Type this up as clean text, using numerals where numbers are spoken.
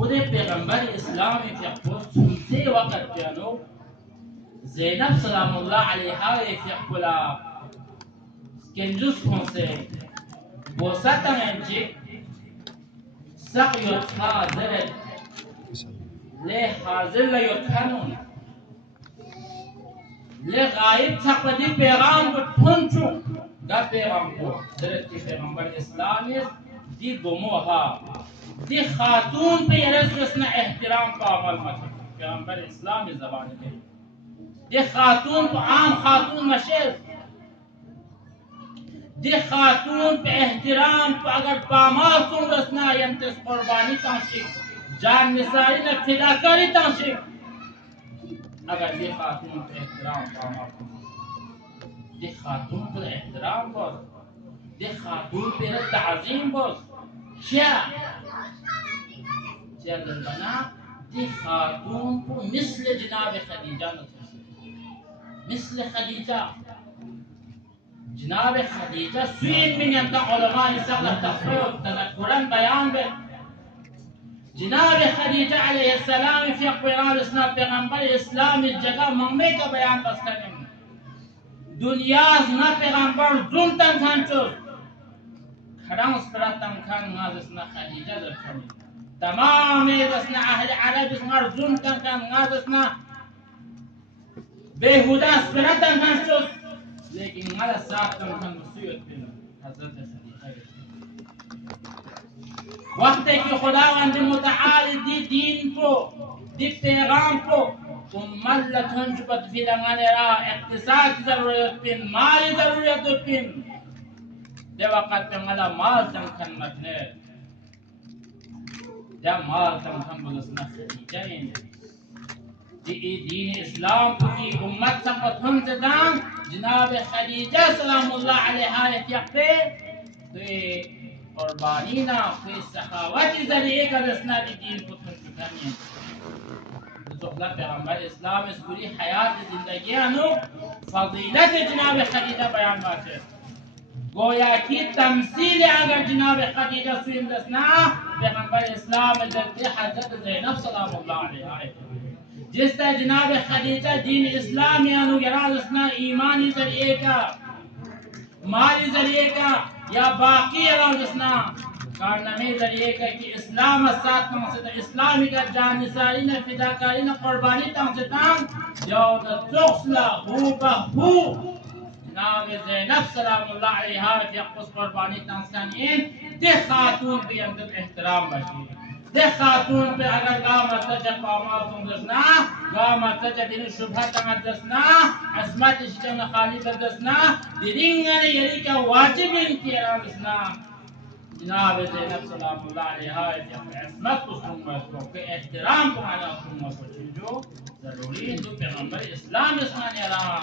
खुद पैगंबर इस्लाम सुनते वक्त पियानो ज़ैनब सलामुल्लाह अलैहा फिकुला Kendus konse bosatan enci sak yot hazır le hazır la yot kanun le gayib takdi पैगाम को ठुनचु दा पैगाम को हजरत पैगंबर इस्लामी दी गुमोहा दी खातून पे रसना एहतराम का अमल मत पैगंबर इस्लामी ज़बान में दी खातून को आम खातून मशेर दी खातून पे एहतराम पे अगर पामाल तुम रसना यंतस कुर्बानी तांशिक जान निसारी न फिदाकारी तांशिक अगर दी खातून पे एहतराम पामाल दी खातून पे एहतराम बोल दी खातून पे ताज़ीम बोल क्या बना दी खातून को मिस्ल जनाब खदीजा मिस्ल खदीजा जनाब खदीजा सुईन में यंता उलमा इसला तफरीर तनकुरन बयान बे जनाब खदीजा अलैहिस्सलाम fi क़ुरान इसना पैगंबर इस्लाम जगह मम्मे का बयान बस करें दुनिया ना पैगंबर जुम तन खान चो खड़ांस पर तन खान नाज़ना खदीजा दरखनी तमाम इसना अहल अरब इसना जुम तन खान नाज़ना बेहुदा पर तन खान चो लेकिन हमारा साथ तो हम मुसीबत पे हज़रत खदीजा वक्त है कि खुदावंद मुतआल दी दीन को दी पैगाम को उम्मत लथंजुबत फिलंगाने रा इक्तिसाद जरूरत पिन माल जरूरत पिन दे वक्त पे मला माल तंखन मतने या माल तंखन बुलसना खदीजा दीन इस्लाम की उम्मत सबतन जदान जनाब खदीजा सलामुल्लाह अलैहा यक्ते तो कुर्बानी ना कोई सखावत जरिए का रसना दीन को चुकानी तो अल्लाह पैगंबर इस्लाम इस पूरी हयात जिंदगी अनु फजीलत जनाब खदीजा बयान बात गोया की तमसील अगर जनाब खदीजा सुन रसना पैगंबर इस्लाम हजरत ज़ैनब सलामुल्लाह अलैहा जिस तरह जनाब खदीजा दीन इस्लाम यानुगरासना ईमानी जरिए का माली जरिए का या बाकी रासना कारनामे जरिए का कि इस्लाम साथ मकसद इस्लामी का जान निसारी न फिदाकारी न कुर्बानी तांसतान जो न तुखला हु बहु जनाब ज़ैनब सलामुल्लाह अलैहा की अक़स कुर्बानी तांसतान दे खातून पे अंदर एहतराम बची दे खातून पे अगर गा मतलब पामाल तुम दसना गा मतलब दिन शुभा तंग दसना असमत इश्तन खाली कर दसना दिरिंगने यरी का वाजिब इनकिया दसना जनाब ज़ैनब सलामुल्लाह अलैहा की असमत को सुन्नत के एहतराम को माना सुन्नत को जो जरूरी जो पैगंबर इस्लाम इसने रहा